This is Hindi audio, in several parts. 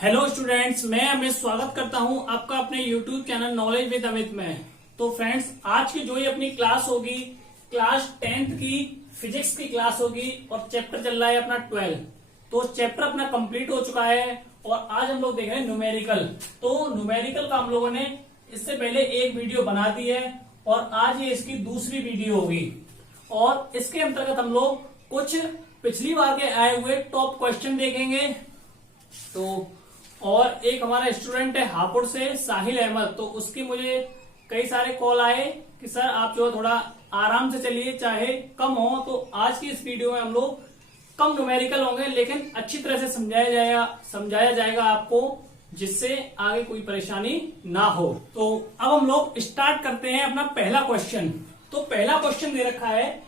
हेलो स्टूडेंट्स, मैं अमित स्वागत करता हूं आपका अपने YouTube channel knowledge with Amit में। तो फ्रेंड्स, आज की जो ये अपनी क्लास होगी, क्लास 10th की फिजिक्स की क्लास होगी और चैप्टर चल रहा है अपना 12। तो चैप्टर अपना कंप्लीट हो चुका है और आज हम लोग देख रहे हैं न्यूमेरिकल। तो न्यूमेरिकल का हम लोगों ने इससे पहले एक वीडियो बना दी है और आज ये इसकी दूसरी वीडियो होगी। और इसके अंतर्गत हम लोग कुछ पिछली बार के आए हुए टॉप क्वेश्चन देखेंगे। तो और एक हमारा स्टूडेंट है हापुड़ से, साहिल अहमद, तो उसकी मुझे कई सारे कॉल आए कि सर आप जो थोड़ा आराम से चलिए, चाहे कम हो। तो आज की इस वीडियो में हम लोग कम न्यूमेरिकल होंगे लेकिन अच्छी तरह से समझाया जाएगा आपको, जिससे आगे कोई परेशानी ना हो। तो अब हम लोग स्टार्ट करते हैं अपना पहला क्वेश्चन। तो पहला क्वेश्चन दे रखा है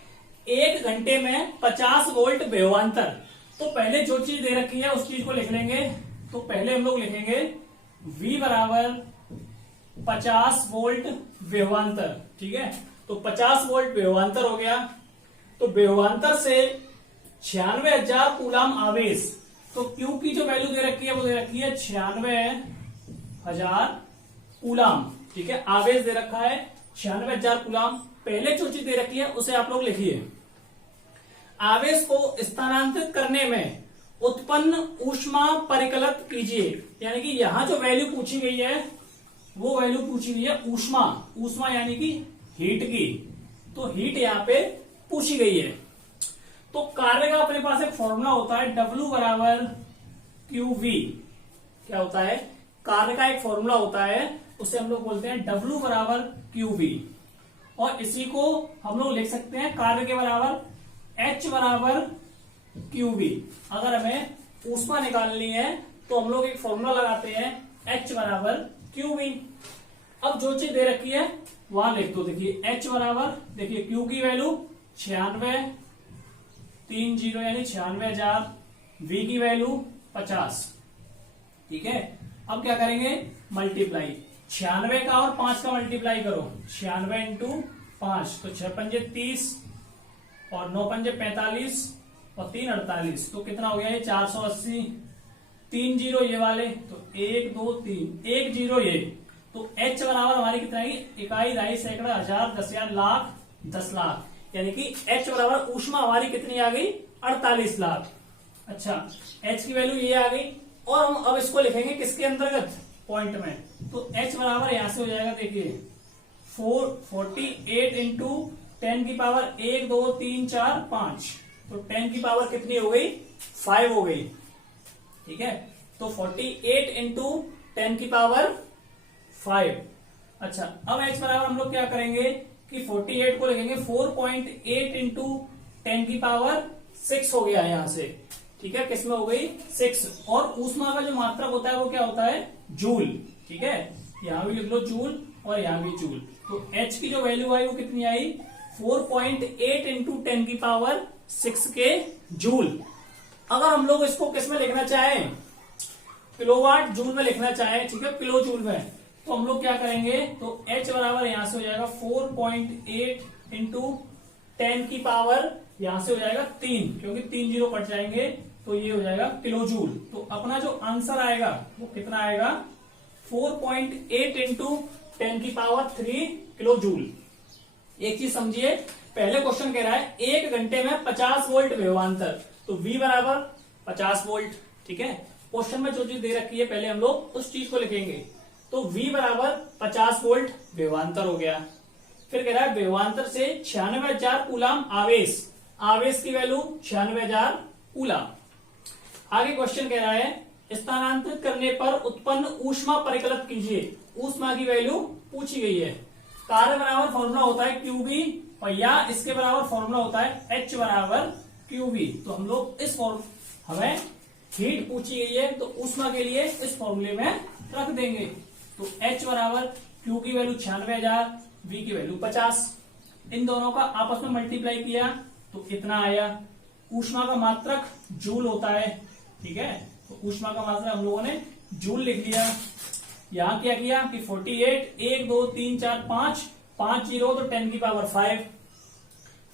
1 घंटे में 50 वोल्ट विभवांतर। तो पहले जो चीज दे रखी है उस चीज को लिख लेंगे। तो पहले हम लोग लिखेंगे V बराबर 50 वोल्ट विभवांतर। ठीक है, तो 50 वोल्ट विभवांतर हो गया। तो विभवांतर से 96,000 कूलाम आवेश। तो Q की जो वैल्यू दे रखी है वो दे रखी है 96,000 कूलाम। ठीक है, आवेश दे रखा है 96,000 कूलाम। पहले जो चीज दे रखी है उसे आप लोग लिखिए। आवेश को स्थानांतरित करने में उत्पन्न ऊष्मा परिकलित कीजिए। यानी कि यहां जो वैल्यू पूछी गई है वो वैल्यू पूछी गई है ऊष्मा यानी कि हीट की। तो हीट यहां पे पूछी गई है। तो कार्य का अपने पास एक फॉर्मूला होता है W बराबर QV। क्या होता है? कार्य का एक फॉर्मूला होता है, उसे हम लोग बोलते हैं W बराबर QV। और इसी को हम लोग लिख सकते हैं कार्य के बराबर H बराबर QV। अगर हमें ऊष्मा निकालनी है तो हम लोग एक फॉर्मूला लगाते हैं H बराबर QV। अब जो चीज दे रखी है वहां लिख दो। देखिए H बराबर, देखिए Q की वैल्यू 96,30 यानी 96,000, V की वैल्यू 50। ठीक है, अब क्या करेंगे? मल्टीप्लाई 96 का और 5 का मल्टीप्लाई करो। 96 इंटू 5 तो 6 पंजे 30 और 9 पंजे 45 और 3 48। तो कितना हो गया ये? 480। 3 जीरो ये वाले, तो 1 2 3 1 जीरो ये। तो H बराबर हमारी कितना है? इकाई, दहाई, सैकड़ा, हजार, 10,000, लाख, 10 लाख। यानी कि H बराबर ऊष्मा हमारी कितनी आ गई? 48 लाख। अच्छा, H की वैल्यू ये आ गई। और हम अब इसको लिखेंगे किसके अंतर्गत? पॉइंट में। तो H बराबर यहां से हो जाएगा, देखिए 48 इंटू 10 की पावर 1 2 3 4 5। तो 10 की पावर कितनी हो गई? 5 हो गई। ठीक है, तो 48 इंटू 10 की पावर 5। अच्छा, अब H बराबर हम लोग क्या करेंगे कि 48 को लिखेंगे 4.8 इंटू 10 की पावर 6 हो गया यहां से। ठीक है, किसमें हो गई? 6। और ऊष्मा का जो मात्रक होता है वो क्या होता है? जूल। ठीक है, यहां भी लिख लो जूल और यहां भी जूल। तो H की जो वैल्यू आई वो कितनी आई? 4.8 इंटू 10 की पावर 6 के जूल। अगर हम लोग इसको किस में लिखना चाहें? किलोवाट जूल में लिखना चाहें, ठीक है, किलो जूल में, तो हम लोग क्या करेंगे? तो H बराबर यहां से हो जाएगा 4.8 इंटू 10 की पावर, यहां से हो जाएगा 3, क्योंकि 3 जीरो कट जाएंगे तो ये हो जाएगा किलो जूल। तो अपना जो आंसर आएगा वो कितना आएगा? 4.8 इंटू 10 की पावर 3 किलो जूल। एक चीज समझिए, पहले क्वेश्चन कह रहा है 1 घंटे में 50 वोल्ट विभवांतर। तो V बराबर 50 वोल्ट। ठीक है, क्वेश्चन में जो चीज दे रखी है पहले हम लोग उस चीज को लिखेंगे। तो V बराबर 50 वोल्ट विभवांतर हो गया। फिर कह रहा है विभवांतर से 96,000 कूलाम आवेश। आवेश की वैल्यू 96,000 कूलाम। आगे क्वेश्चन कह रहा है स्थानांतरित करने पर उत्पन्न ऊष्मा परिकलित कीजिए। ऊष्मा की वैल्यू पूछी गई है। कार्य बराबर फॉर्मूला होता है QV और या इसके बराबर फॉर्मूला होता है H बराबर QV। तो हम लोग इस हमें हीट पूछी गई है तो ऊष्मा के लिए इस फॉर्मूले में रख देंगे। तो H बराबर Q की वैल्यू 96,000, V की वैल्यू 50। इन दोनों का आपस में मल्टीप्लाई किया तो कितना आया? ऊष्मा का मात्रक जूल होता है। ठीक है, तो ऊष्मा का मात्रक हम लोगों ने जूल लिख लिया। यहां क्या किया कि 48 1 2 3 4 5 जीरो, तो 10 की पावर 5।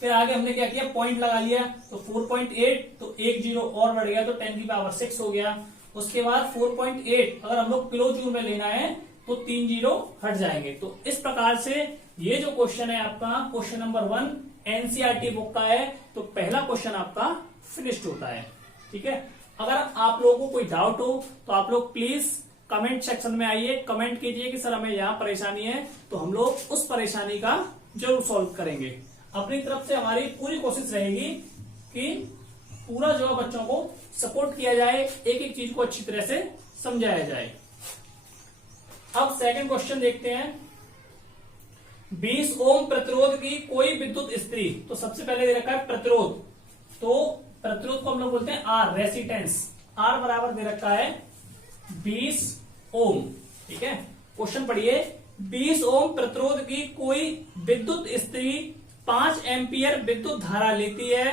फिर आगे हमने क्या किया? पॉइंट लगा लिया। तो 4.8 तो 1 जीरो और बढ़ गया तो 10 की पावर 6 हो गया। उसके बाद 4.8 अगर हम लोग किलो जूल में लेना है तो 3 जीरो हट जाएंगे। तो इस प्रकार से ये जो क्वेश्चन है आपका क्वेश्चन नंबर 1 एनसीईआरटी बुक का है, तो पहला क्वेश्चन आपका फिनिश्ड होता है। ठीक है, अगर आप लोगों को कोई डाउट हो तो आप लोग प्लीज कमेंट सेक्शन में आइए, कमेंट कीजिए कि सर हमें यहाँ परेशानी है, तो हम लोग उस परेशानी का जरूर सॉल्व करेंगे। अपनी तरफ से हमारी पूरी कोशिश रहेगी कि पूरा जो है बच्चों को सपोर्ट किया जाए, एक एक चीज को अच्छी तरह से समझाया जाए। अब सेकंड क्वेश्चन देखते हैं। 20 ओम प्रतिरोध की कोई विद्युत स्त्री, तो सबसे पहले दे रखा है प्रतिरोध, तो प्रतिरोध को हम लोग बोलते हैं आर, रेसिस्टेंस। आर बराबर दे रखा है 20 ओम। ठीक है, क्वेश्चन पढ़िए। 20 ओम प्रतिरोध की कोई विद्युत स्त्री 5 एम्पियर विद्युत धारा लेती है,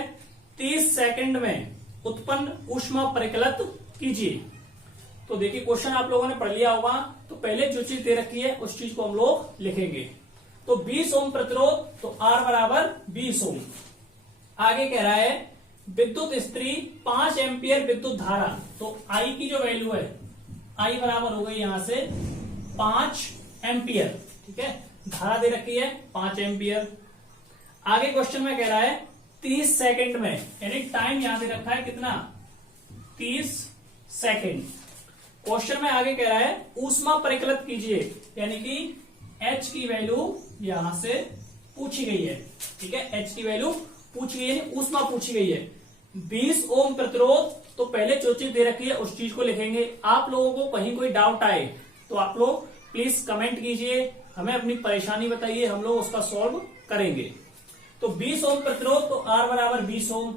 30 सेकंड में उत्पन्न ऊष्मा परिकलित कीजिए। तो देखिए क्वेश्चन आप लोगों ने पढ़ लिया होगा, तो पहले जो चीज दे रखी है उस चीज को हम लोग लिखेंगे। तो 20 ओम प्रतिरोध, तो आर बराबर 20 ओम। आगे कह रहा है विद्युत स्त्री 5 एम्पियर विद्युत धारा, तो आई की जो वैल्यू है आई बराबर हो गई यहां से 5 एम्पियर। ठीक है, धारा दे रखी है 5 एम्पियर। आगे क्वेश्चन में कह रहा है 30 सेकंड में, यानी टाइम यहां दे रखा है कितना, 30 सेकंड। क्वेश्चन में आगे कह रहा है ऊष्मा परिकलित कीजिए, यानी कि H की वैल्यू यहां से पूछी गई है। ठीक है, H की वैल्यू पूछी गई है, ऊष्मा पूछी गई है। 20 ओम प्रतिरोध, तो पहले जो चीज दे रखी है उस चीज को लिखेंगे। आप लोगों को कहीं कोई डाउट आए तो आप लोग प्लीज कमेंट कीजिए, हमें अपनी परेशानी बताइए, हम लोग उसका सॉल्व करेंगे। तो 20 ओम प्रतिरोध, तो R बराबर 20 ओम,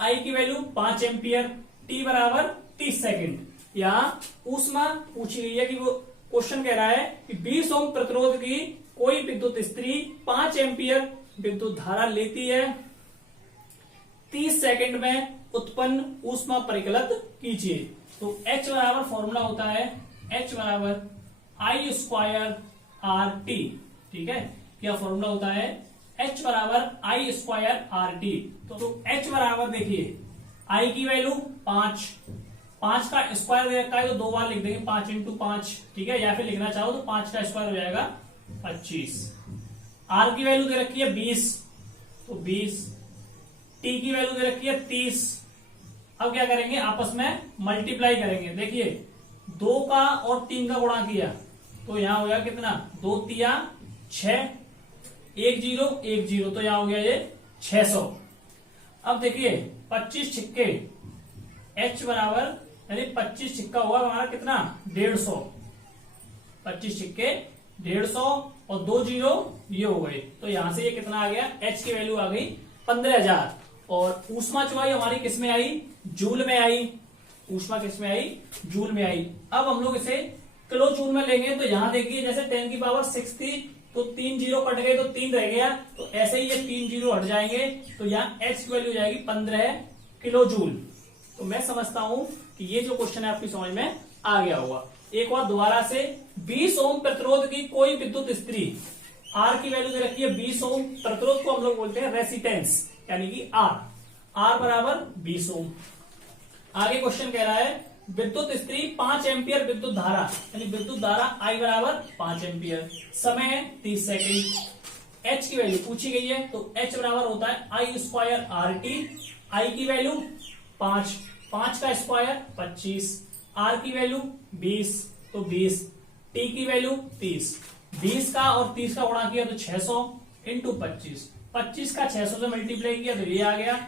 I की वैल्यू 5 एम्पियर, T बराबर 30 सेकंड। यहाँ ऊष्मा पूछी गई है कि वो क्वेश्चन कह रहा है कि 20 ओम प्रतिरोध की कोई विद्युत स्त्री 5 एम्पियर विद्युत धारा लेती है, 30 सेकंड में उत्पन्न ऊष्मा परिकलित कीजिए। तो H बराबर फॉर्मूला होता है H बराबर I स्क्वायर आर टी। ठीक है, क्या फॉर्मूला होता है, H बराबर I स्क्वायर आर टी। तो H बराबर देखिए I की वैल्यू 5 का स्क्वायर दे रखा है तो 2 बार लिख देंगे, 5 इंटू 5। ठीक है, या फिर लिखना चाहो तो 5 का स्क्वायर हो जाएगा 25। R की वैल्यू दे रखी है 20, तो 20। T की वैल्यू दे रखी है 30। अब क्या करेंगे, आपस में मल्टीप्लाई करेंगे। देखिए 2 का और 3 का गुणा किया तो यहां हो गया कितना, 2 तिया 6, 1 0 1 0, तो यहां हो गया ये 600। अब देखिए 25 छिक्के, H बराबर यानी 25 छिक्का हुआ हमारा कितना, 150। 25 छिक्के 150 और 2 जीरो ये हो गए, तो यहां से ये कितना आ गया, H की वैल्यू आ गई 15,000। और ऊष्मा चुवाई हमारी किस में आई, जूल में आई। ऊष्मा किस में आई, जूल में आई। अब हम लोग इसे किलो जूल में लेंगे, तो यहां देखिए जैसे 10 की पावर 6 थी तो 3 जीरो कट गए तो 3 रह गया, तो ऐसे ही ये 3 जीरो हट जाएंगे, तो यहाँ H की वैल्यू जाएगी 15 किलो जूल। तो मैं समझता हूं कि ये जो क्वेश्चन है आपकी समझ में आ गया होगा। एक बार दोबारा से, 20 ओम प्रतिरोध की कोई विद्युत स्त्री, आर की वैल्यू दे रखी है 20 ओम, प्रतिरोध को हम लोग बोलते हैं रेसिस्टेंस, यानी कि आर बराबर 20 ओम। आगे क्वेश्चन कह रहा है विद्युत स्त्री 5 एम्पियर विद्युत धारा, यानी विद्युत धारा I बराबर 5 एम्पियर, समय है 30 सेकेंड। H की वैल्यू पूछी गई है, तो H बराबर होता है I square R T. I की वैल्यू 5 का स्क्वायर 25, R की वैल्यू 20, तो 20, T की वैल्यू 30। 20 का और 30 का गुणा किया तो 600 इंटू 25, 25 का 600 से मल्टीप्लाई किया तो ये आ गया,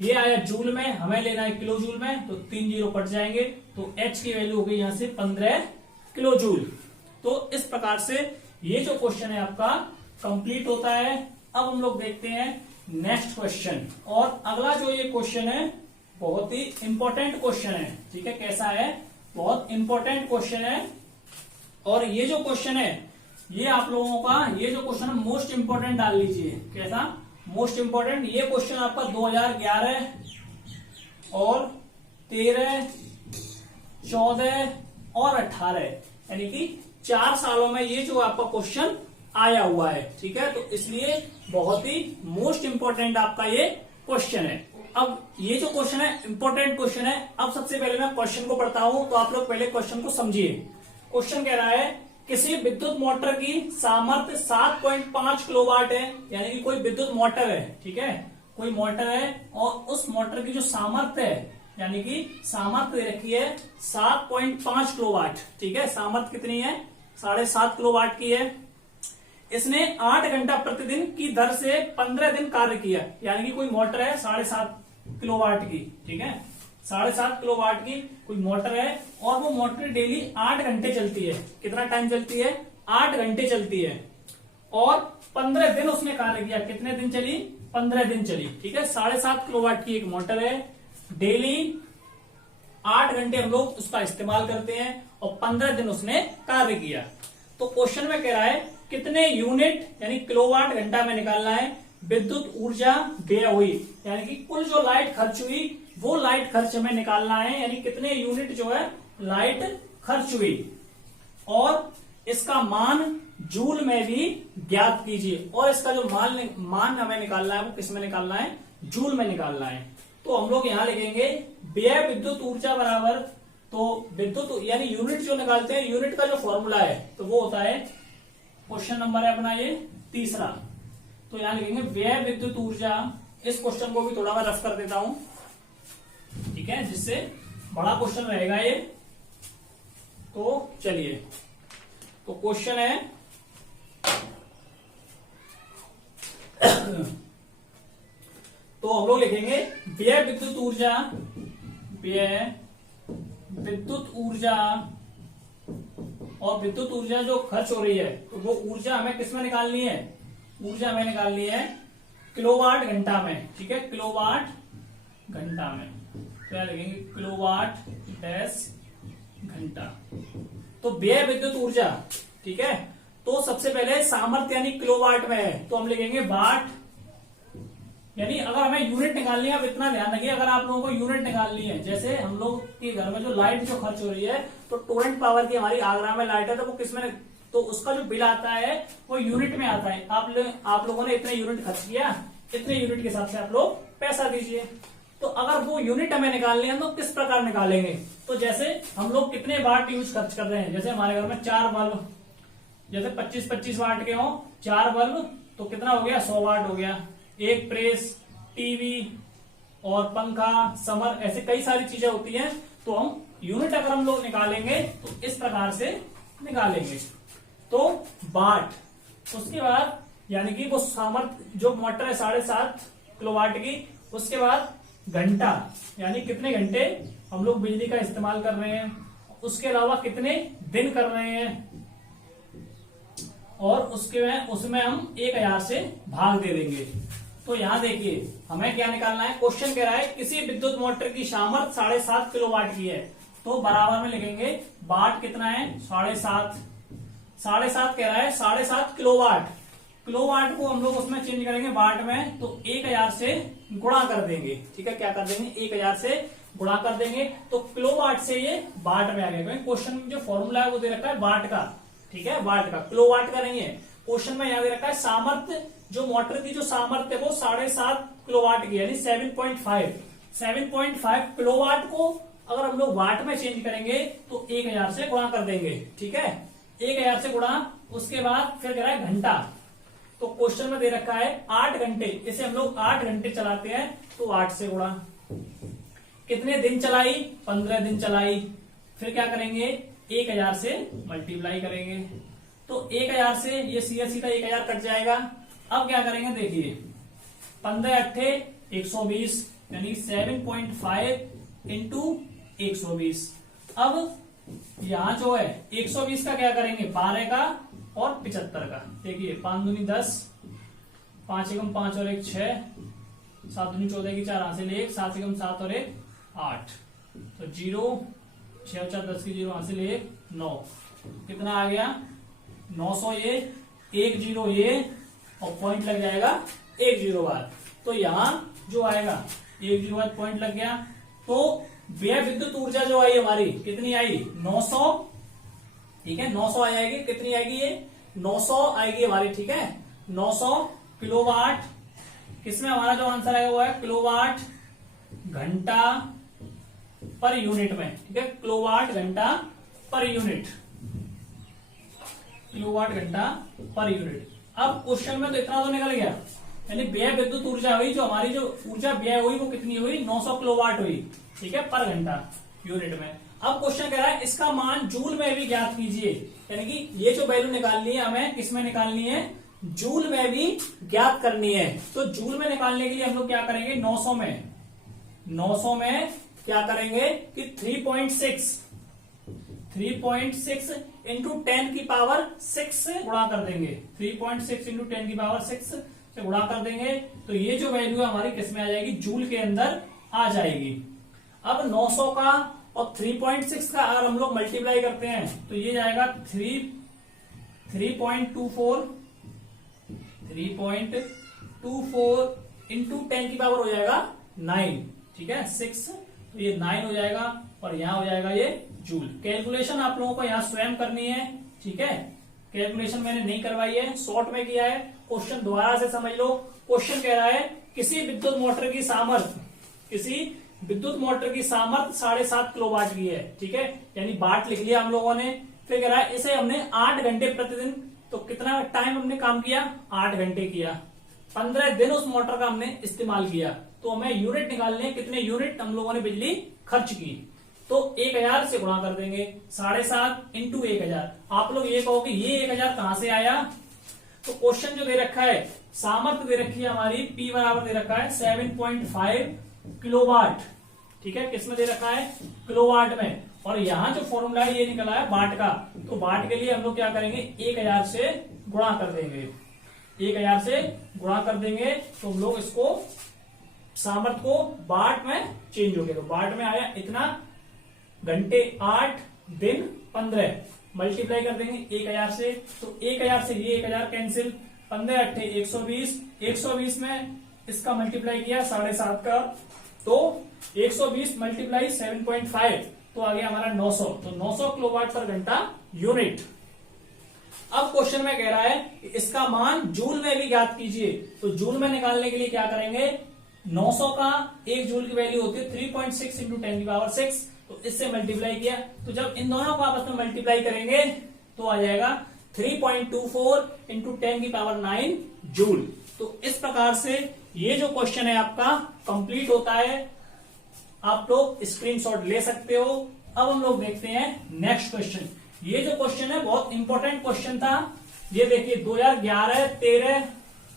ये आया जूल में, हमें लेना है किलो जूल में, तो 3 जीरो कट जाएंगे, तो H की वैल्यू हो गई यहां से 15 किलो जूल। तो इस प्रकार से ये जो क्वेश्चन है आपका कंप्लीट होता है। अब हम लोग देखते हैं नेक्स्ट क्वेश्चन, और अगला जो ये क्वेश्चन है बहुत ही इंपॉर्टेंट क्वेश्चन है। ठीक है, कैसा है, बहुत इंपॉर्टेंट क्वेश्चन है। और ये जो क्वेश्चन है ये आप लोगों का, ये जो क्वेश्चन है मोस्ट इंपॉर्टेंट डाल लीजिए। कैसा, मोस्ट इंपॉर्टेंट। ये क्वेश्चन आपका 2011 और 13, 14 और 18, यानी कि 4 सालों में ये जो आपका क्वेश्चन आया हुआ है। ठीक है, तो इसलिए बहुत ही मोस्ट इंपॉर्टेंट आपका ये क्वेश्चन है। अब ये जो क्वेश्चन है इंपॉर्टेंट क्वेश्चन है। अब सबसे पहले मैं क्वेश्चन को पढ़ता हूं, तो आप लोग पहले क्वेश्चन को समझिए। क्वेश्चन कह रहा है किसी विद्युत मोटर की सामर्थ्य 7.5 किलोवाट है, यानी कि कोई विद्युत मोटर है, ठीक है, कोई मोटर है और उस मोटर की जो सामर्थ्य है, यानी कि सामर्थ्य दे रखी है 7.5 किलोवाट, ठीक है, सामर्थ्य कितनी है 7.5 किलोवाट की है। इसने 8 घंटा प्रतिदिन की दर से 15 दिन कार्य किया, यानी कि कोई मोटर है 7.5 किलोवाट की, ठीक है, 7.5 किलोवाट की कोई मोटर है और वो मोटर डेली 8 घंटे चलती है। कितना टाइम चलती है 8 घंटे चलती है और 15 दिन उसने कार्य किया। कितने दिन चली 15 दिन चली, ठीक है। 7.5 किलोवाट की एक मोटर है, डेली 8 घंटे हम लोग उसका इस्तेमाल करते हैं और 15 दिन उसने कार्य किया। तो क्वेश्चन में कह रहा है कितने यूनिट यानी किलोवाट घंटा में निकालना है विद्युत ऊर्जा व्यय हुई, यानी कि कुल जो लाइट खर्च हुई वो लाइट खर्च हमें निकालना है, यानी कितने यूनिट जो है लाइट खर्च हुई और इसका मान जूल में भी ज्ञात कीजिए। और इसका जो मान हमें निकालना है वो किस में निकालना है, जूल में निकालना है। तो हम लोग यहां लिखेंगे व्यय विद्युत ऊर्जा बराबर, तो विद्युत यानी यूनिट जो निकालते हैं, यूनिट का जो फॉर्मूला है तो वो होता है, क्वेश्चन नंबर है अपना ये तीसरा, तो यहां लिखेंगे व्यय विद्युत ऊर्जा। इस क्वेश्चन को भी थोड़ा मैं रफ कर देता हूं, ठीक है, जिससे बड़ा क्वेश्चन रहेगा ये। तो चलिए, तो क्वेश्चन है तो हम लोग लिखेंगे व्यय विद्युत ऊर्जा, व्यय विद्युत ऊर्जा और विद्युत ऊर्जा जो खर्च हो रही है तो वो ऊर्जा हमें किसमें निकालनी है, ऊर्जा हमें निकालनी है किलोवाट घंटा में, ठीक है, किलोवाट घंटा में। क्या लिखेंगे किलोवाट डैश घंटा। तो व्यय विद्युत ऊर्जा, ठीक है, तो सबसे पहले सामर्थ्य यानी किलोवाट में है तो हम लिखेंगे वाट, यानी अगर हमें यूनिट निकालनी है, अब इतना ध्यान रखिए, अगर आप लोगों को यूनिट निकालनी है, जैसे हम लोग के घर में जो लाइट जो खर्च हो रही है तो टोरेंट पावर की हमारी आगरा में लाइट है तो वो किसमें, तो उसका जो बिल आता है वो यूनिट में आता है। आप लोगों ने इतने यूनिट खर्च किया, इतने यूनिट के हिसाब से आप लोग पैसा दीजिए। तो अगर वो यूनिट हमें निकालनी है तो किस प्रकार निकालेंगे, तो जैसे हम लोग कितने वाट यूज खर्च कर रहे हैं, जैसे हमारे घर में 4 बल्ब, जैसे 25-25 वाट के हो 4 बल्ब तो कितना हो गया 100 वाट हो गया। एक प्रेस, टीवी और पंखा, समर, ऐसे कई सारी चीजें होती हैं। तो हम यूनिट अगर हम लोग निकालेंगे तो इस प्रकार से निकालेंगे, तो वाट, उसके बाद यानी कि वो सामर्थ्य जो मोटर है 7.5 किलोवाट की, उसके बाद घंटा यानी कितने घंटे हम लोग बिजली का इस्तेमाल कर रहे हैं, उसके अलावा कितने दिन कर रहे हैं और उसमें हम 1000 से भाग दे देंगे। तो यहां देखिए हमें क्या निकालना है, क्वेश्चन कह रहा है किसी विद्युत मोटर की सामर्थ्य 7.5 किलोवाट की है, तो बराबर में लिखेंगे वाट कितना है 7.5 कह रहा है 7.5 किलोवाट। किलोवाट को हम लोग उसमें चेंज करेंगे वाट में, तो 1000 से गुणा कर देंगे, ठीक है, क्या कर देंगे 1000 से गुणा कर देंगे, तो किलोवाट से ये वाट में आ गया। क्वेश्चन में जो फॉर्मूला है वो दे रखा है वाट का, ठीक है, वाट का, किलोवाट का नहीं है। क्वेश्चन में यहां दे रखा है सामर्थ्य, जो मोटर की जो सामर्थ्य है वो 7.5 किलोवाट की, यानी 7.5 किलोवाट को अगर हम लोग वाट में चेंज करेंगे तो 1000 से गुणा कर देंगे, ठीक है, 1000 से गुणा। उसके बाद फिर कह रहा है घंटा, तो क्वेश्चन में दे रखा है 8 घंटे, इसे हम लोग 8 घंटे चलाते हैं तो 8 से गुणा। कितने दिन चलाई 15 दिन चलाई, फिर क्या करेंगे 1000 से मल्टीप्लाई करेंगे, तो 1000 से ये सीधा 1000 कट जाएगा। अब क्या करेंगे देखिए 15 अट्ठे 120 यानी 7.5 इंटू 120। अब यहां जो है 120 का क्या करेंगे 12 का और 75 का, देखिए 5 दूनी 10, 5 एकम 5 और 1 6, 7 दूनी 14 की 4 हासिल 1, 7 एकम 7 और 1 8, तो 0 6 और 4 10 की 0 हासिल 1 9, कितना आ गया 900। ये 1 0 ये और पॉइंट लग जाएगा 1 0 बाद, तो यहां जो आएगा 1 0 बाद पॉइंट लग गया। तो व्यय विद्युत ऊर्जा जो आई हमारी कितनी आई 900, ठीक है, 900 आ जाएगी। कितनी आएगी ये 900 आएगी हमारी, ठीक है, 900 किलोवाट। किसमें हमारा जो आंसर आएगा वो है किलोवाट घंटा पर यूनिट में, ठीक है, किलोवाट घंटा पर यूनिट, किलोवाट घंटा पर यूनिट। अब क्वेश्चन में तो इतना तो निकल गया, यानी व्यय विद्युत ऊर्जा हुई, जो हमारी जो ऊर्जा व्यय हुई वो कितनी हुई, 900 किलोवाट हुई, ठीक है, पर घंटा यूनिट में। अब क्वेश्चन कह रहा है इसका मान जूल में भी ज्ञात कीजिए, यानी कि ये जो वैल्यू निकालनी है हमें किसमें निकालनी है, जूल में भी ज्ञात करनी है। तो जूल में निकालने के लिए हम लोग क्या करेंगे, 900 में क्या करेंगे कि 3.6 इंटू 10 की पावर 6 से गुणा कर देंगे, 3.6 इंटू 10 की पावर 6 से गुणा कर देंगे, तो ये जो वैल्यू है हमारी किसमें आ जाएगी, जूल के अंदर आ जाएगी। अब 900 का और 3.6 का अगर हम लोग मल्टीप्लाई करते हैं तो ये जाएगा 3.24 इंटू 10 की पावर हो जाएगा 9, ठीक है, 6, तो ये 9 हो जाएगा और यहां हो जाएगा ये जूल। कैलकुलेशन आप लोगों को यहां स्वयं करनी है, ठीक है, कैलकुलेशन मैंने नहीं करवाई है, शॉर्ट में किया है। क्वेश्चन दोबारा से समझ लो। क्वेश्चन कह रहा है किसी विद्युत मोटर की सामर्थ्य 7.5 किलोवाट की है, ठीक है, यानी वाट लिख लिया हम लोगों ने। फिर कह रहा है इसे हमने 8 घंटे प्रतिदिन, तो कितना टाइम हमने काम किया, 8 घंटे किया, 15 दिन उस मोटर का हमने इस्तेमाल किया, तो हमें यूनिट निकालने, कितने यूनिट हम लोगों ने बिजली खर्च की, तो 1000 से गुणा कर देंगे, 7.5 इंटू 1000। आप लोग ये कहोगे ये 1000 कहां से आया, तो क्वेश्चन जो दे रखा है, सामर्थ्य दे रखी है हमारी, P बराबर दे रखा है 7.5 किलोवाट, ठीक है, किसमें दे रखा है, किलोवाट में, और यहां जो फॉर्मूला है ये निकला है वाट का, तो वाट के लिए हम लोग क्या करेंगे, 1000 से गुणा कर देंगे, 1000 से गुणा कर देंगे, तो हम लोग इसको सामर्थ्य को वाट में चेंज हो गया, तो वाट में आया इतना, घंटे 8, दिन 15, मल्टीप्लाई कर देंगे 1000 से, तो 1000 से ये 1000 कैंसिल, 15 8 120, 120 में इसका मल्टीप्लाई किया 7.5 का, तो 120 मल्टीप्लाई 7.5, तो आ गया हमारा 900, तो 900 किलोवाट पर घंटा यूनिट। अब क्वेश्चन में कह रहा है इसका मान जूल में भी ज्ञात कीजिए, तो जूल में निकालने के लिए क्या करेंगे, 900 का 1 जूल की वैल्यू होती है 3.6 इंटू 10 की पावर 6, तो इससे मल्टीप्लाई किया, तो जब इन दोनों को आपस में मल्टीप्लाई करेंगे तो आ जाएगा 3.24 इंटू 10 की पावर 9 जूल। तो इस प्रकार से ये जो क्वेश्चन है आपका कंप्लीट होता है, आप लोग स्क्रीनशॉट ले सकते हो। अब हम लोग देखते हैं नेक्स्ट क्वेश्चन। ये जो क्वेश्चन है बहुत इंपॉर्टेंट क्वेश्चन था, ये देखिए 2011, 13,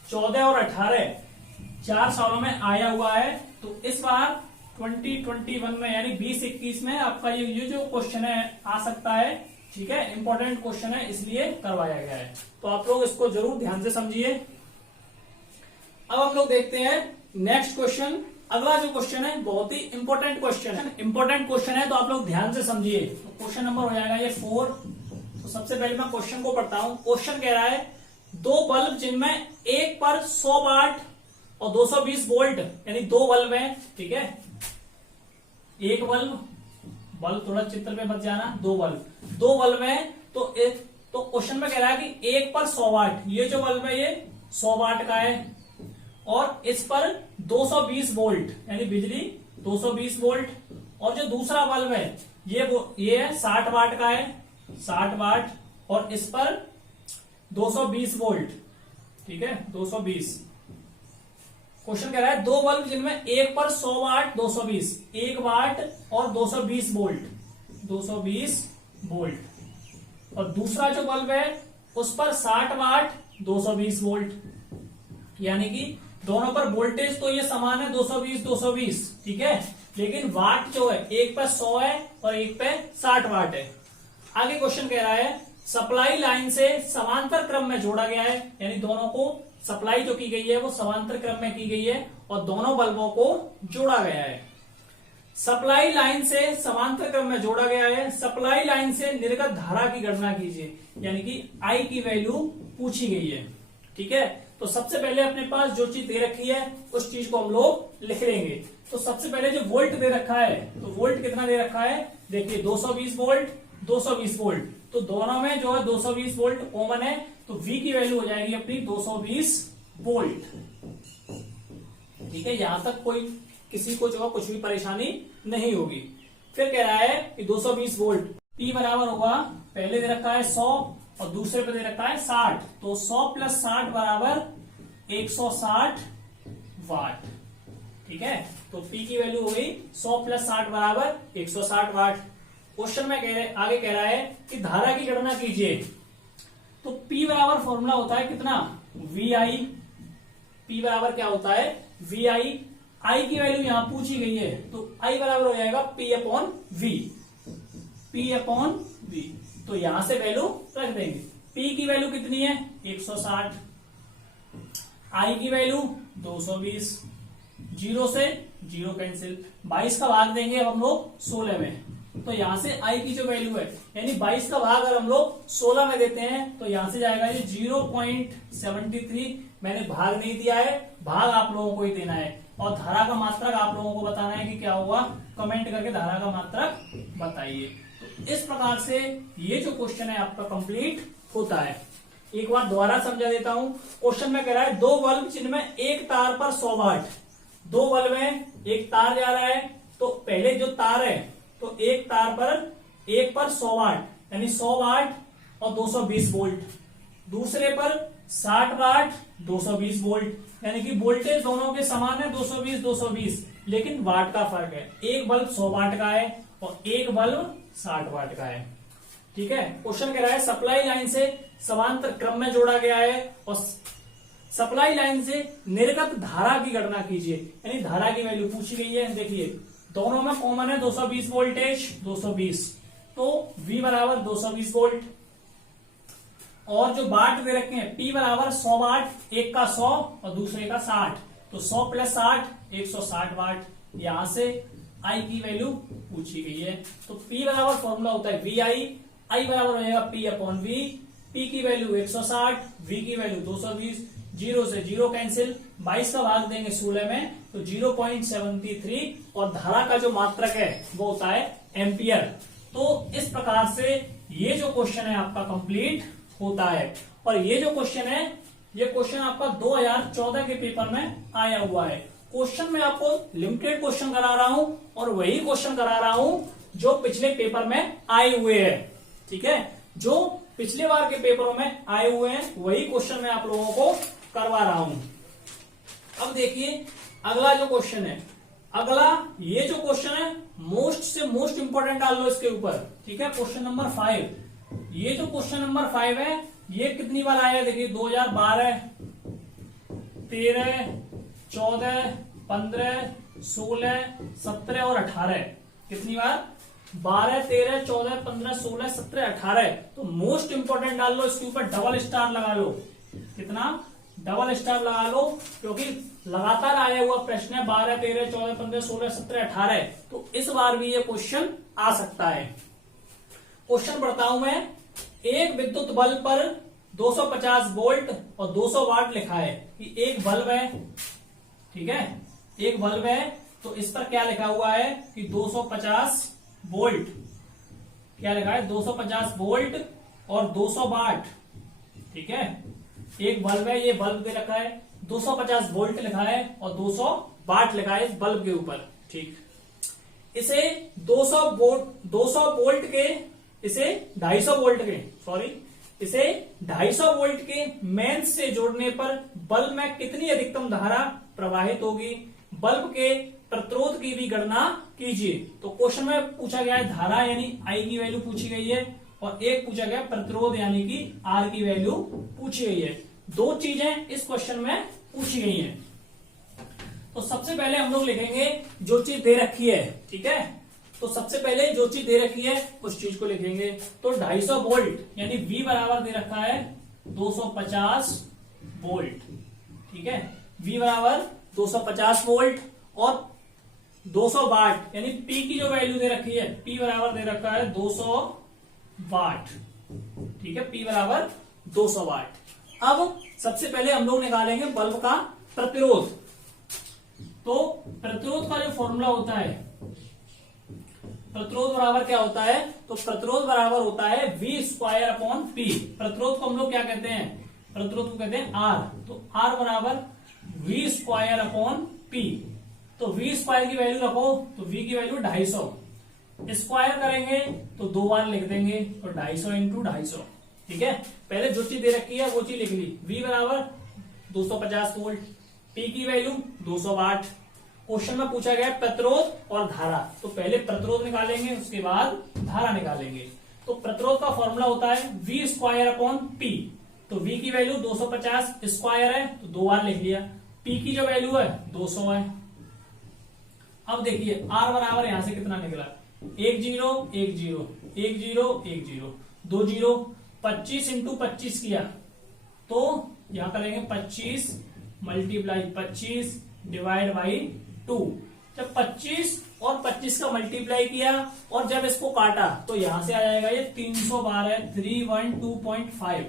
14 और 18 4 सालों में आया हुआ है, तो इस बार 2021 में यानी 2021 में आपका ये जो क्वेश्चन है आ सकता है, ठीक है, इंपॉर्टेंट क्वेश्चन है इसलिए करवाया गया है, तो आप लोग इसको जरूर ध्यान से समझिए। अब हम लोग देखते हैं नेक्स्ट क्वेश्चन। अगला जो क्वेश्चन है बहुत ही इंपॉर्टेंट क्वेश्चन है, तो आप लोग ध्यान से समझिए। तो क्वेश्चन नंबर हो जाएगा ये 4। तो सबसे पहले मैं क्वेश्चन को पढ़ता हूं। क्वेश्चन कह रहा है 2 बल्ब जिनमें एक पर 100 वाट और 220 वोल्ट, यानी 2 बल्ब है, ठीक है, एक बल्ब थोड़ा चित्र में बच जाना, 2 बल्ब है, तो क्वेश्चन में कह रहा है कि एक पर 100 वाट, ये जो बल्ब है ये 100 वाट का है, और इस पर 220 वोल्ट यानी बिजली 220 वोल्ट, और जो दूसरा बल्ब है ये है 60 वाट का है, 60 वाट, और इस पर 220 वोल्ट, ठीक है, 220। क्वेश्चन कह रहा है 2 बल्ब जिनमें एक पर 100 वाट 220, 1 वाट और 220 वोल्ट, और दूसरा जो बल्ब है उस पर 60 वाट 220 वोल्ट, यानी कि दोनों पर वोल्टेज तो ये समान है 220, ठीक है, लेकिन वाट जो है एक पे 100 है और एक पे 60 वाट है। आगे क्वेश्चन कह रहा है सप्लाई लाइन से समांतर क्रम में जोड़ा गया है, यानी दोनों को सप्लाई जो की गई है वो समांतर क्रम में की गई है और दोनों बल्बों को जोड़ा गया है। सप्लाई लाइन से समांतर क्रम में जोड़ा गया है, सप्लाई लाइन से निर्गत धारा की गणना कीजिए, यानी कि आई की वैल्यू पूछी गई है, ठीक है। तो सबसे पहले अपने पास जो चीज दे रखी है उस चीज को हम लोग लिख लेंगे। तो सबसे पहले जो वोल्ट दे रखा है, तो वोल्ट कितना दे रखा है, देखिए 220 वोल्ट, 220 वोल्ट, तो दोनों में जो है 220 वोल्ट कॉमन है, तो V की वैल्यू हो जाएगी अपनी 220 वोल्ट, ठीक है, यहां तक कोई किसी को जो है कुछ भी परेशानी नहीं होगी। फिर कह रहा है कि 220 वोल्ट P बराबर होगा, पहले दे रखा है 100 और दूसरे पे दे रखा है 60, तो 100 प्लस 60 बराबर 160 वाट। ठीक है, तो P की वैल्यू हो गई 100 प्लस 60 बराबर 160 वाट। क्वेश्चन में आगे कह रहा है कि धारा की गणना कीजिए। तो P बराबर फॉर्मूला होता है कितना, VI। P बराबर क्या होता है, VI। I की वैल्यू यहां पूछी गई है, तो I बराबर हो जाएगा P upon V। P upon V, तो यहां से वैल्यू रख देंगे। P की वैल्यू कितनी है 160, I की वैल्यू 220, 0 से 0 कैंसिल, 22 का भाग देंगे अब हम लोग 16 में, तो यहां से I की जो वैल्यू है यानी 22 का भाग अगर हम लोग 16 में देते हैं तो यहां से जाएगा ये 0.73। मैंने भाग नहीं दिया है, भाग आप लोगों को ही देना है, और धारा का मात्रक आप लोगों को बताना है कि क्या होगा, कमेंट करके धारा का मात्रक बताइए। तो इस प्रकार से ये जो क्वेश्चन है आपका कंप्लीट होता है। एक बार दोबारा समझा देता हूं। क्वेश्चन में कह रहा है 2 बल्ब जिनमें एक तार पर 100 वाट, 2 बल्ब में एक तार जा रहा है, तो पहले जो तार है तो एक तार पर एक पर 100 वाट यानी 100 वाट और 220 वोल्ट, दूसरे पर 60 वाट 220 वोल्ट, यानी कि वोल्टेज दोनों के समान है 220 220, लेकिन वाट का फर्क है। एक बल्ब 100 वाट का है और एक बल्ब 60 वाट का है। ठीक है, क्वेश्चन कह रहा है सप्लाई लाइन से समांतर क्रम में जोड़ा गया है और सप्लाई लाइन से निर्गत धारा की गणना कीजिए, यानी धारा की वैल्यू पूछी गई है। देखिए दोनों में कॉमन है 220 वोल्टेज 220, तो V बराबर 220 वोल्ट, और जो वाट दे रखे हैं P बराबर 100 वाट, एक का 100 और दूसरे का 60, तो 100 प्लस 60 160 वाट। यहां से I की वैल्यू पूछी गई है, तो P बराबर फॉर्मूला होता है VI, I बराबर हो जाएगा P अपॉन V। P की वैल्यू 160, V की वैल्यू 220, 0 से 0 कैंसिल, 22 का भाग देंगे 16 में तो 0.73, और धारा का जो मात्रक है वो होता है एम्पियर। तो इस प्रकार से ये जो क्वेश्चन है आपका कंप्लीट होता है। और ये जो क्वेश्चन है, ये क्वेश्चन आपका 2014 के पेपर में आया हुआ है। क्वेश्चन में आपको लिमिटेड क्वेश्चन करा रहा हूं और वही क्वेश्चन करा रहा हूं जो पिछले पेपर में आए हुए हैं। ठीक है, जो पिछले बार के पेपरों में आए हुए हैं वही क्वेश्चन मैं आप लोगों को करवा रहा हूं। अब देखिए अगला जो क्वेश्चन है, अगला ये जो क्वेश्चन है मोस्ट से मोस्ट इंपोर्टेंट डाल लो इसके ऊपर। ठीक है, क्वेश्चन नंबर 5। ये जो क्वेश्चन नंबर 5 है ये कितनी बार आया है, देखिए 2012, 13, 14, 15, 16, 17 और 18। कितनी बार, 12, 13, 14, 15, 16, 17, 18। तो मोस्ट इंपोर्टेंट डाल लो, इसके ऊपर डबल स्टार लगा लो। कितना, डबल स्टार लगा लो, क्योंकि लगातार आया हुआ प्रश्न है 12, 13, 14, 15, 16, 17, 18। तो इस बार भी ये क्वेश्चन आ सकता है। क्वेश्चन पढ़ता हूं मैं। एक विद्युत बल्ब पर 250 वोल्ट और 200 वाट लिखा है कि एक बल्ब है। ठीक है, एक बल्ब है, तो इस पर क्या लिखा हुआ है कि 250 वोल्ट, क्या लिखा है 250 वोल्ट और 200 वाट। ठीक है, एक बल्ब है, ये बल्ब दे रखा है, 250 वोल्ट लिखा है और 200 वाट लिखा है इस बल्ब के ऊपर। ठीक, इसे 200 वोल्ट के, इसे 250 वोल्ट के, सॉरी, इसे 250 वोल्ट के मेंस से जोड़ने पर बल्ब में कितनी अधिकतम धारा प्रवाहित होगी, बल्ब के प्रतिरोध की भी गणना कीजिए। तो क्वेश्चन में पूछा गया है धारा यानी I की वैल्यू पूछी गई है, और एक पूछा गया प्रतिरोध यानी कि R की वैल्यू पूछी गई है। दो चीजें इस क्वेश्चन में पूछी गई हैं। तो सबसे पहले हम लोग लिखेंगे जो चीज दे रखी है। ठीक है, तो सबसे पहले जो चीज दे रखी है उस चीज को लिखेंगे। तो 250 वोल्ट यानी V बराबर दे रखा है 250 वोल्ट। ठीक है, V बराबर 250 वोल्ट, और 200 वाट यानी P की जो वैल्यू दे रखी है, P बराबर दे रखा है 200 वाट। ठीक है, P बराबर 200 वाट। अब सबसे पहले हम लोग निकालेंगे बल्ब का प्रतिरोध। तो प्रतिरोध का जो फॉर्मूला होता है, प्रतिरोध बराबर क्या होता है, तो प्रतिरोध बराबर होता है V² अपॉन P। प्रतिरोध को हम लोग क्या कहते हैं, प्रतिरोध को कहते हैं R। तो R बराबर V² अपॉन P। तो v स्क्वायर की वैल्यू रखो, तो v की वैल्यू 250, स्क्वायर करेंगे तो 2 बार लिख देंगे, तो 250 इंटू 250। ठीक है, पहले जो चीज दे रखी है वो चीज लिख ली। v बराबर 250 वोल्ट, p की वैल्यू 200 वाट। क्वेश्चन में पूछा गया प्रतिरोध और धारा, तो पहले प्रतिरोध निकालेंगे उसके बाद धारा निकालेंगे। तो प्रतिरोध का फॉर्मूला होता है v स्क्वायर अपॉन p। तो v की वैल्यू 250 स्क्वायर है तो 2 बार लिख लिया, p की जो वैल्यू है 200 है। अब देखिए r बराबर यहां से कितना निकला, 1 0 1 0 1 0 1 0 2 0, 25 इंटू 25 किया तो यहां करेंगे 25 मल्टीप्लाई 25 डिवाइड बाई 2। जब 25 और 25 का मल्टीप्लाई किया और जब इसको काटा तो यहां से आ जाएगा ये 300 बार है, 312.5।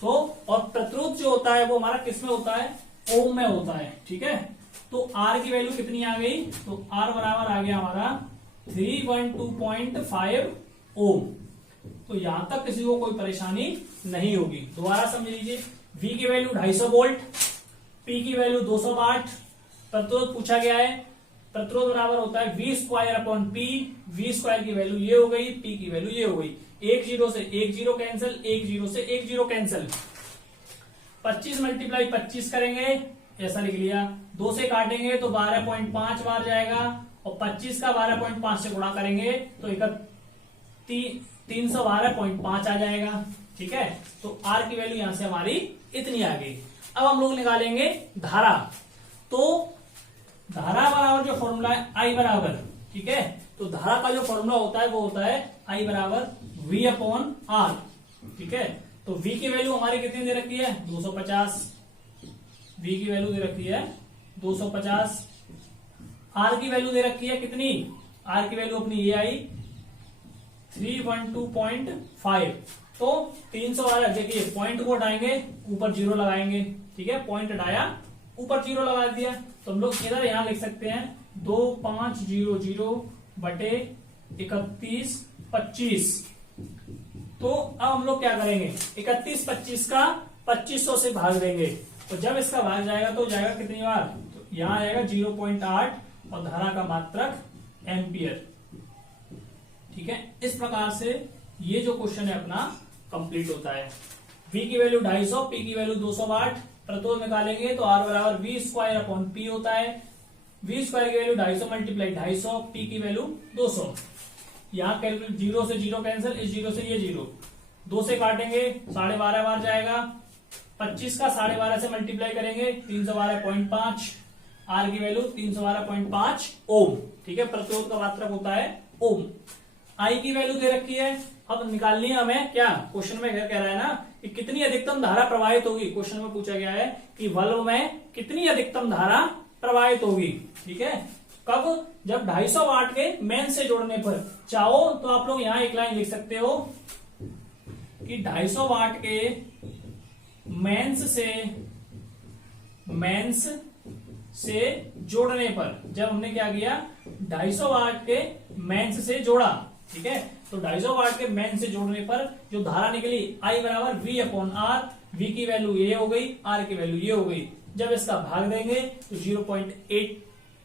तो और प्रतिरोध जो होता है वो हमारा किस में होता है, ओम में होता है। ठीक है, तो R की वैल्यू कितनी आ गई, तो R बराबर आ गया हमारा 312.5 ओम। तो यहां तक किसी को कोई परेशानी नहीं होगी। दोबारा समझ लीजिए, V की वैल्यू 250 वोल्ट, P की वैल्यू 200 वाट, प्रतिरोध पूछा गया है, प्रतिरोध बराबर होता है V square upon P। V square की वैल्यू ये हो गई, P की वैल्यू ये हो गई। 1 0 से 1 0 कैंसिल, 1 0 से 1 0 कैंसिल, 25 मल्टीप्लाई 25 करेंगे, ऐसा लिख लिया। 2 से काटेंगे तो 12.5 बार जाएगा और 25 का 12.5 से गुणा करेंगे तो 312.5 आ जाएगा। ठीक है, तो R की वैल्यू यहां से हमारी इतनी आ गई। अब हम लोग निकालेंगे धारा। तो धारा बराबर जो फॉर्मूला है I बराबर, ठीक है, तो धारा का जो फॉर्मूला होता है वो होता है I बराबर V अपॉन R। ठीक है, तो V की वैल्यू हमारी कितनी दे रखी है, 250। V की वैल्यू दे रखी है 250। R की वैल्यू दे रखी है कितनी, R की वैल्यू अपनी ये आई 312.5। तो 300 वाला देखिए पॉइंट को हटाएंगे, ऊपर 0 लगाएंगे। ठीक है, पॉइंट हटाया ऊपर 0 लगा दिया, तो हम लोग इधर यहां लिख सकते हैं 2500 बटे 31 25। तो अब हम लोग क्या करेंगे, 31 25 का 2500 से भाग देंगे, तो जब इसका भाग जाएगा तो जाएगा कितनी बार, तो यहां आएगा 0.8 और धारा का मात्रक एम्पियर। ठीक है, इस प्रकार से ये जो क्वेश्चन है अपना कंप्लीट होता है। V की वैल्यू 250, P की वैल्यू 200 वाट, प्रतिरोध निकालेंगे तो R बराबर V स्क्वायर अपॉन P होता है। V स्क्वायर की वैल्यू 250 मल्टीप्लाई 250, P की वैल्यू 200। यहाँ कैलकुलेट 0 से 0 कैंसिल, इस 0 से ये 0, 2 से काटेंगे 12.5 बार जाएगा, 25 का 12.5 से मल्टीप्लाई करेंगे 312.5, R की वैल्यू 312.5 ओम। ठीक है, प्रतिरोध का मात्रक होता है ओम। I की वैल्यू दे रखी है, अब निकालनी है हमें क्या, क्वेश्चन में कह रहा है ना कि कितनी अधिकतम धारा प्रवाहित होगी। क्वेश्चन में पूछा गया है कि बल्ब में कितनी अधिकतम धारा प्रवाहित होगी। ठीक है, कब, जब 250 वाट के मेंस से जोड़ने पर। चाहो तो आप लोग यहां एक लाइन लिख सकते हो कि 250 वाट के मेंस से जोड़ने पर, जब हमने क्या किया 250 वाट के मेंस से जोड़ा। ठीक है, तो 250 वाट के मेंस से जोड़ने पर जो धारा निकली I बराबर V अपॉन R। V की वैल्यू ये हो गई, R की वैल्यू ये हो गई। जब इसका भाग देंगे तो 0.8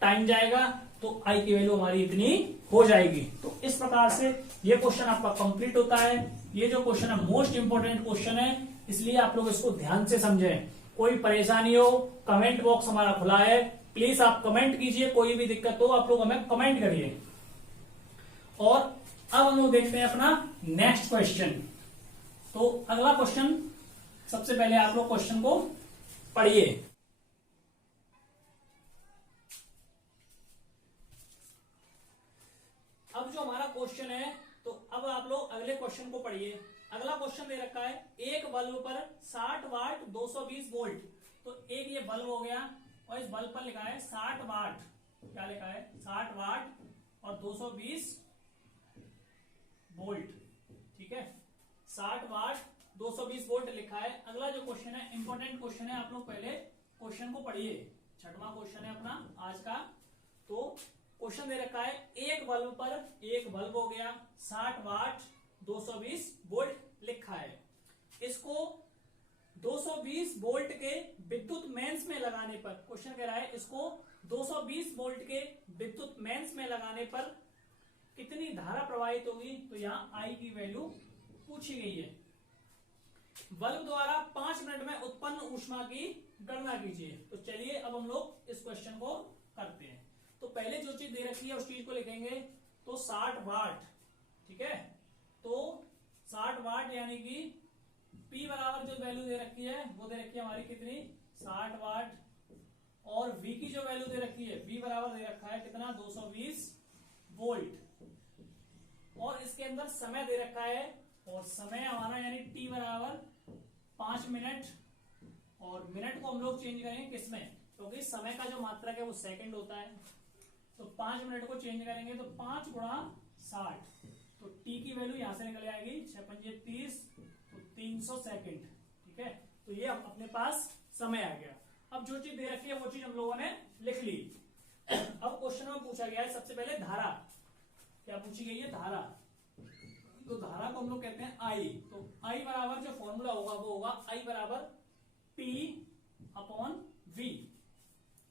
टाइम जाएगा, तो I की वैल्यू हमारी इतनी हो जाएगी। तो इस प्रकार से ये क्वेश्चन आपका कंप्लीट होता है। ये जो क्वेश्चन है मोस्ट इंपोर्टेंट क्वेश्चन है, इसलिए आप लोग इसको ध्यान से समझें। कोई परेशानी हो, कमेंट बॉक्स हमारा खुला है, प्लीज आप कमेंट कीजिए। कोई भी दिक्कत हो आप लोग हमें कमेंट करिए। और अब हम लोग देखते हैं अपना नेक्स्ट क्वेश्चन। तो अगला क्वेश्चन, सबसे पहले आप लोग क्वेश्चन को पढ़िए। अब जो हमारा क्वेश्चन है, तो अब आप लोग अगले क्वेश्चन को पढ़िए। अगला क्वेश्चन दे रखा है, एक बल्ब पर 60 वाट 220 वोल्ट। तो एक ये बल्ब हो गया और इस बल्ब पर लिखा है 60 वाट, क्या लिखा है 60 वाट और 220 वोल्ट। ठीक है, 60 वाट 220 वोल्ट लिखा है। अगला जो क्वेश्चन है इंपॉर्टेंट क्वेश्चन है, आप लोग पहले क्वेश्चन को पढ़िए। 6वां क्वेश्चन है अपना आज का। तो क्वेश्चन दे रखा है, एक बल्ब पर, एक बल्ब हो गया 60 वाट 220 वोल्ट लिखा है। इसको 220 वोल्ट के विद्युत मेंस में लगाने पर, क्वेश्चन कह रहा है इसको 220 वोल्ट के विद्युत मेंस में लगाने पर कितनी धारा प्रवाहित होगी, तो यहां आई की वैल्यू पूछी गई है। बल्ब द्वारा 5 मिनट में उत्पन्न ऊष्मा की गणना कीजिए। तो चलिए अब हम लोग इस क्वेश्चन को करते हैं। तो पहले जो चीज दे रखी है उस चीज को लिखेंगे, तो 60 वाट, ठीक है। तो 60 वाट यानी कि P बराबर जो वैल्यू दे रखी है वो दे रखी है हमारी कितनी, 60 वाट। और V की जो वैल्यू दे रखी है, V बराबर दे रखा है कितना, 220 वोल्ट। और इसके अंदर समय दे रखा है, और समय हमारा यानी T बराबर 5 मिनट। और मिनट को हम लोग चेंज करेंगे किसमें, क्योंकि समय का जो मात्रक है वो सेकंड होता है। तो 5 मिनट को चेंज करेंगे तो 5 गुणा 60, तो T की वैल्यू यहां से निकल आएगी 6×5 = 30, तो 300 सेकंड, ठीक है। तो ये अपने पास समय आ गया। अब जो चीज दे रखी है वो चीज हम लोगों ने लिख ली। अब क्वेश्चन में पूछा गया है सबसे पहले धारा, क्या पूछी गई है, धारा। तो धारा को हम लोग कहते हैं आई। तो आई बराबर जो फॉर्मूला होगा वो होगा आई बराबर P/V,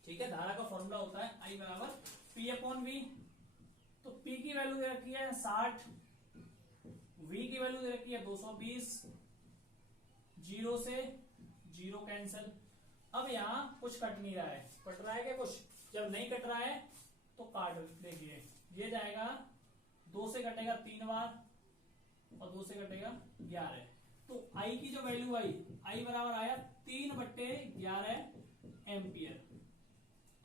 ठीक है। धारा का फॉर्मूला होता है आई बराबर P/V। तो P की वैल्यू दे रखी है 60, V की वैल्यू दे रखी है 220, 0 से 0 कैंसल। अब यहां कुछ कट नहीं रहा है, कट रहा है क्या कुछ, जब नहीं कट रहा है तो काट देखिए, ये जाएगा 2 से कटेगा 3 बार और 2 से कटेगा 11। तो आई की जो वैल्यू आई बराबर आया 3/11 एम्पियर,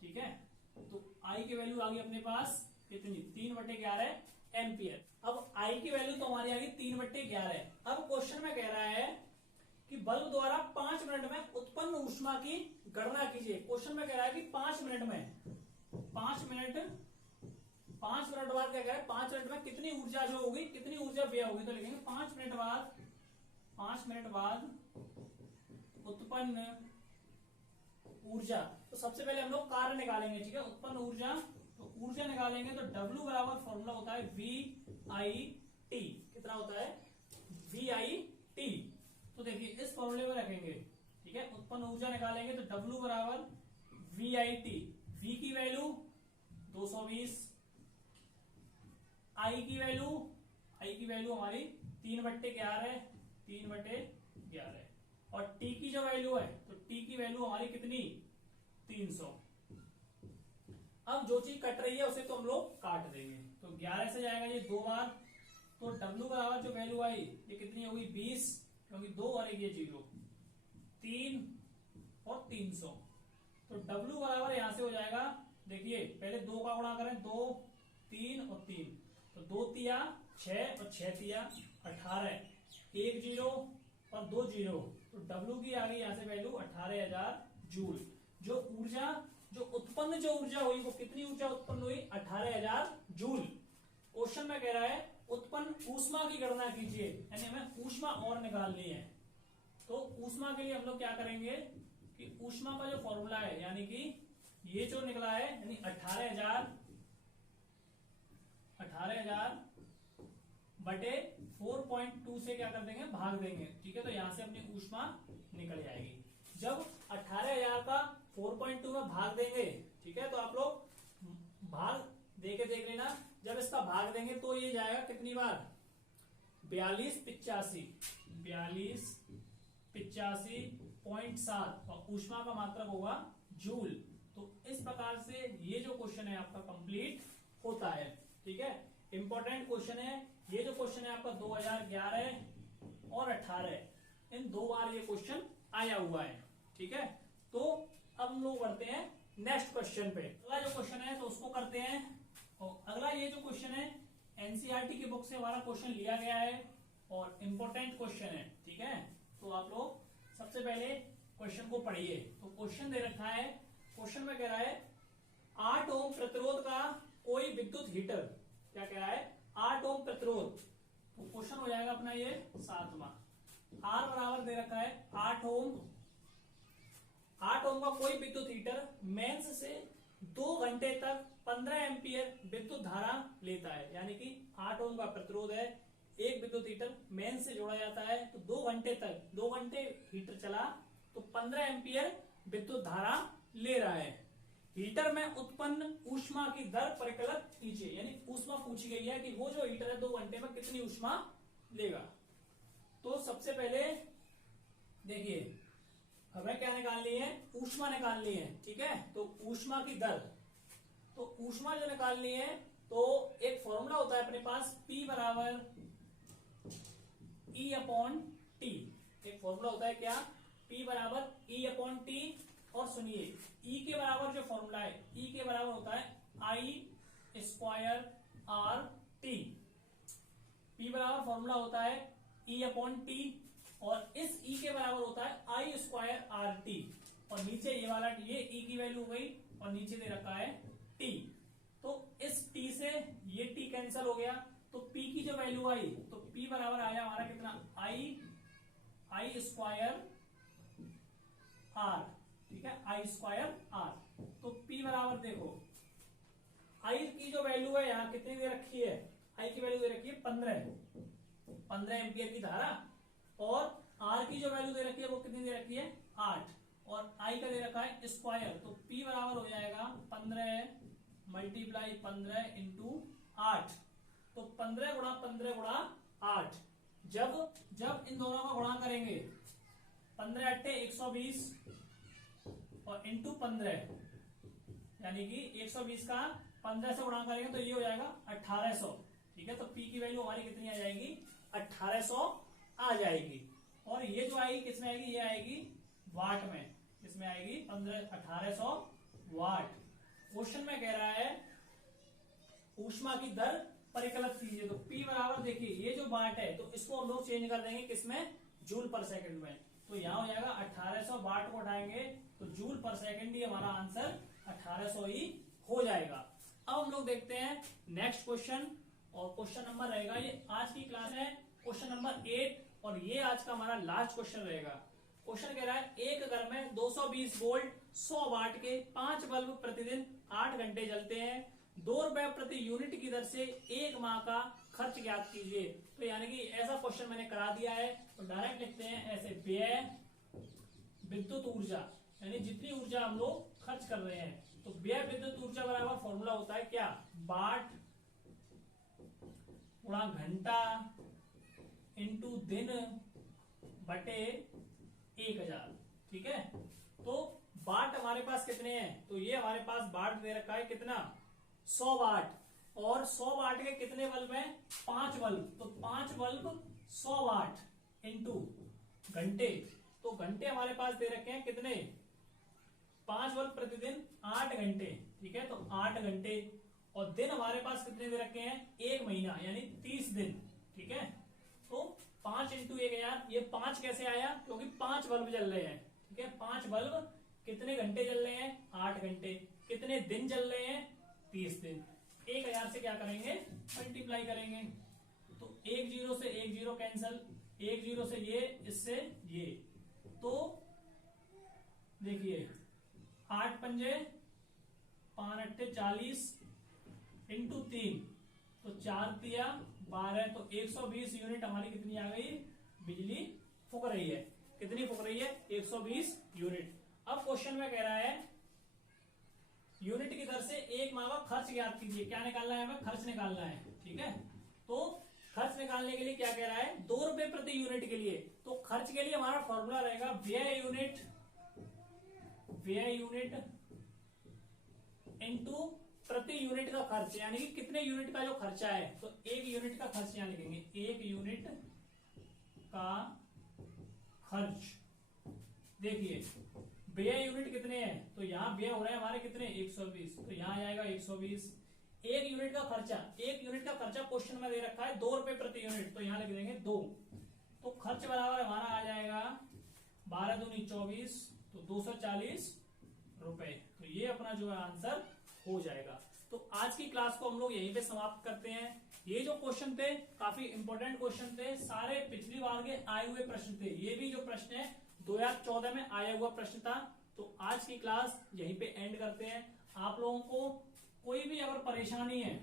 ठीक है। तो आई की वैल्यू आ गई अपने पास कितनी, 3/11 एम्पियर। अब आई की वैल्यू तो हमारी आ गई 3/11। अब क्वेश्चन में कह रहा है कि बल्ब द्वारा 5 मिनट में उत्पन्न ऊष्मा की गणना कीजिए। क्वेश्चन में कह रहा है कि 5 मिनट में 5 मिनट बाद क्या कह रहा है, 5 मिनट में कितनी ऊर्जा जो होगी, कितनी ऊर्जा व्यय होगी। तो लिखेंगे 5 मिनट बाद उत्पन्न ऊर्जा। तो सबसे पहले हम लोग कार्य निकालेंगे, ठीक है, उत्पन्न ऊर्जा। तो ऊर्जा निकालेंगे तो W बराबर फॉर्मूला होता है VIT, कितना होता है, VIT। तो देखिए इस फॉर्मूले में रखेंगे, ठीक है। उत्पन्न ऊर्जा निकालेंगे तो W बराबर VIT, V की वैल्यू 220, आई की वैल्यू हमारी 3/11 और T की जो वैल्यू है, तो T की वैल्यू हमारी कितनी, 300। अब जो चीज कट रही है उसे तो हम लोग काट देंगे। तो 11 से जाएगा ये 2 बार, तो W बराबर जो वैल्यू आई ये कितनी होगी, 20, क्योंकि 2 और 1 ये 0, 3 और 300। तो W बराबर यहां से हो जाएगा, देखिए पहले 2 का गुणा करें, 2, 3 और 3, तो 2 तिया 6 और 6 तिया 18, 1 0 और 2 0। तो W की आ गई यहां से वैल्यू 18,000 जूल। जो उत्पन्न ऊर्जा हुई वो कितनी ऊर्जा उत्पन्न हुई, 18,000 जूल। क्वेश्चन में कह रहा है उत्पन्न ऊष्मा की गणना कीजिए, यानी हमें ऊष्मा और निकालनी है। तो ऊष्मा के लिए हम लोग क्या करेंगे कि ऊष्मा का जो फॉर्मूला है, यानी कि ये जो निकला है, यानी 18,000 बटे 4.2 से क्या कर देंगे, भाग देंगे, ठीक है। तो यहां से अपनी ऊष्मा निकल जाएगी। जब 18,000 का 4.2 में भाग देंगे, ठीक है, तो आप लोग भाग देके देख लेना। जब इसका भाग देंगे तो ये जाएगा कितनी बार, 4285.7 और ऊष्मा का मात्रक होगा जूल। तो इस प्रकार से ये जो क्वेश्चन है आपका कंप्लीट होता है, ठीक है। इंपॉर्टेंट क्वेश्चन है ये जो क्वेश्चन है आपका 2011 और 18, इन 2 बार ये क्वेश्चन आया हुआ है, ठीक है। तो अब हम लोग बढ़ते हैं नेक्स्ट क्वेश्चन पे। अगला जो क्वेश्चन है तो उसको करते हैं। और अगला ये जो क्वेश्चन है एनसीईआरटी की बुक से हमारा क्वेश्चन लिया गया है और इंपॉर्टेंट क्वेश्चन है, ठीक है। तो आप लोग सबसे पहले क्वेश्चन को पढ़िए। तो क्वेश्चन दे रखा है, क्वेश्चन में कह रहा है 8 ओम प्रतिरोध का कोई विद्युत हीटर, क्या कह रहा है, 8 ओम प्रतिरोध। तो क्वेश्चन हो जाएगा अपना ये 7वां। आर बराबर दे रखा है 8 ओम का कोई विद्युत हीटर मेंस से 2 घंटे तक 15 एम्पियर विद्युत धारा लेता है। यानी कि 8 ओम का प्रतिरोध है, एक विद्युत हीटर मेंस से जोड़ा जाता है, तो 2 घंटे हीटर चला तो 15 एम्पियर विद्युत धारा ले रहा है। हीटर में उत्पन्न ऊष्मा की दर परिकलित कीजिए, यानी ऊष्मा पूछी गई है कि वो जो हीटर है 2 घंटे में कितनी ऊष्मा लेगा। तो सबसे पहले देखिए हमें क्या निकालनी है, ऊष्मा निकालनी है, ठीक है। तो ऊष्मा की दर, तो ऊष्मा जो निकालनी है तो एक फॉर्मूला होता है अपने पास, P बराबर E अपॉन टी। एक फॉर्मूला होता है क्या, P बराबर E अपॉन टी। और सुनिए E के बराबर जो फॉर्मूला है, E के बराबर होता है I square R T. P बराबर फॉर्मूला होता है E अपॉन टी और इस E के बराबर होता है I स्क्वायर आर टी। और नीचे ये वाला, ये E की वैल्यू हो गई और नीचे दे रखा है T। तो इस T से ये T कैंसिल हो गया, तो P की जो वैल्यू आई तो P बराबर आया हमारा कितना, I स्क्वायर आर, ठीक है, I स्क्वायर आर। तो P बराबर देखो I की जो वैल्यू है यहाँ कितनी दे रखी है, I की वैल्यू दे रखी है 15 एम्पियर की धारा, और R की जो वैल्यू दे रखी है वो कितनी दे रखी है 8, और I का दे रखा है स्क्वायर। तो P बराबर हो जाएगा 15 मल्टीप्लाई 15 इंटू 8। तो 15 गुणा 15 गुणा 8, जब इन दोनों का गुणा करेंगे 15 अट्ठे 120 और इंटू 15, यानी कि 120 का 15 से गुणा करेंगे तो ये हो जाएगा 1800, ठीक है। तो P की वैल्यू हमारी कितनी आ जाएगी, 1800 आ जाएगी। और ये जो आएगी किसमें आएगी, ये आएगी वाट में, किसमें आएगी 1800 वाट। क्वेश्चन में कह रहा है ऊष्मा की दर परिकलित कीजिए। तो P बराबर देखिए ये जो वाट है तो इसको हम लोग चेंज कर देंगे किसमें, जूल पर सेकंड में। तो यहां हो जाएगा 1800, वाट को उठाएंगे तो जूल पर सेकंड, ही हमारा आंसर 1800 ही हो जाएगा। अब हम लोग देखते हैं नेक्स्ट क्वेश्चन, और क्वेश्चन नंबर रहेगा, ये आज की क्लास है क्वेश्चन नंबर 8 और ये आज का हमारा लास्ट क्वेश्चन रहेगा। क्वेश्चन कह रहा है एक घर में 220 वोल्ट 100 वाट के 5 बल्ब प्रतिदिन 8 घंटे जलते हैं, 2 रुपए प्रति यूनिट की दर से 1 माह का खर्च ज्ञात कीजिए। तो यानी कि ऐसा क्वेश्चन मैंने करा दिया है, तो डायरेक्ट लिखते हैं ऐसे, व्यय विद्युत ऊर्जा, यानी जितनी ऊर्जा हम लोग खर्च कर रहे हैं। तो व्यय विद्युत ऊर्जा बराबर फॉर्मूला होता है क्या, वाट गुणा घंटा इंटू दिन बटे 1000, ठीक है। तो वाट हमारे पास कितने हैं, तो ये हमारे पास वाट दे रखा है कितना, 100 वाट, और 100 वाट के कितने बल्ब हैं, 5 बल्ब। तो 5 बल्ब 100 वाट इंटू घंटे, तो घंटे हमारे पास दे रखे हैं कितने, 5 बल्ब प्रतिदिन 8 घंटे, ठीक है। तो 8 घंटे, और दिन हमारे पास कितने दे रखे हैं, 1 महीना यानी 30 दिन, ठीक है। तो 5 इंटू 1000, ये 5 कैसे आया, क्योंकि 5 बल्ब जल रहे हैं, ठीक है। 5 बल्ब कितने घंटे जल रहे हैं, 8 घंटे, कितने दिन जल रहे हैं, 30 दिन। 1000 से क्या करेंगे, मल्टीप्लाई करेंगे, तो 1 0 से 1 0 कैंसल, 1 0 से ये, इससे ये, तो देखिए 8 पंजे 5 अट्ठे 40 इंटू 3, तो 4 तिया 12, तो 120 यूनिट हमारी कितनी आ गई, बिजली फूक रही है। कितनी फूक रही है, 120 यूनिट। अब क्वेश्चन में कह रहा है यूनिट की दर से 1 माह का खर्च ज्ञात कीजिए। क्या निकालना है, हमें खर्च निकालना है, ठीक है। तो खर्च निकालने के लिए क्या कह रहा है, 2 रुपए प्रति यूनिट के लिए। तो खर्च के लिए हमारा फॉर्मूला रहेगा व्यय यूनिट इंटू प्रति यूनिट का खर्च, यानी कि कितने यूनिट का जो खर्चा है। तो 1 यूनिट का खर्च यहां लिखेंगे, 1 यूनिट का खर्च। देखिए व्यय यूनिट कितने हैं, तो यहां व्यय हो रहे हैं हमारे कितने, 120, तो यहां आ जाएगा 120। 1 यूनिट का खर्चा, 1 यूनिट का खर्चा क्वेश्चन में दे रखा है 2 रुपए प्रति यूनिट, तो यहां लिख देंगे 2। तो खर्च बराबर हमारा आ जाएगा 12 दूनी 24, तो 240 रुपए। तो ये अपना जो है आंसर हो जाएगा। तो आज की क्लास को हम लोग यहीं पे समाप्त करते हैं। ये जो क्वेश्चन थे काफी इंपॉर्टेंट क्वेश्चन थे, सारे पिछली बार के आए हुए प्रश्न थे। ये भी जो प्रश्न है 2014 में आया हुआ प्रश्न था। तो आज की क्लास यहीं पे एंड करते हैं। आप लोगों को कोई भी अगर परेशानी है,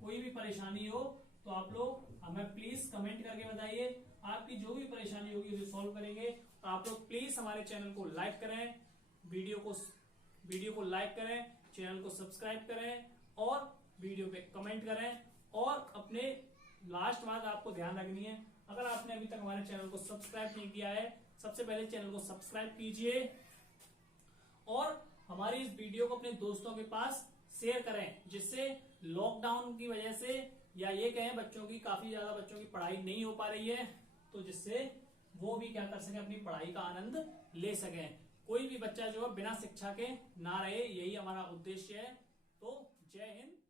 कोई भी परेशानी हो तो आप लोग हमें प्लीज कमेंट करके बताइए। आपकी जो भी परेशानी होगी उसे सॉल्व करेंगे। तो आप लोग प्लीज हमारे चैनल को लाइक करें, वीडियो को लाइक करें, चैनल को सब्सक्राइब करें और वीडियो पे कमेंट करें। और अपने लास्ट बात आपको ध्यान रखनी है, अगर आपने अभी तक हमारे चैनल को सब्सक्राइब नहीं किया है, सबसे पहले चैनल को सब्सक्राइब कीजिए और हमारी इस वीडियो को अपने दोस्तों के पास शेयर करें, जिससे लॉकडाउन की वजह से या ये कहें बच्चों की काफी ज्यादा बच्चों की पढ़ाई नहीं हो पा रही है, तो जिससे वो भी क्या कर सके, अपनी पढ़ाई का आनंद ले सकें। कोई भी बच्चा जो है बिना शिक्षा के ना रहे, यही हमारा उद्देश्य है। तो जय हिंद।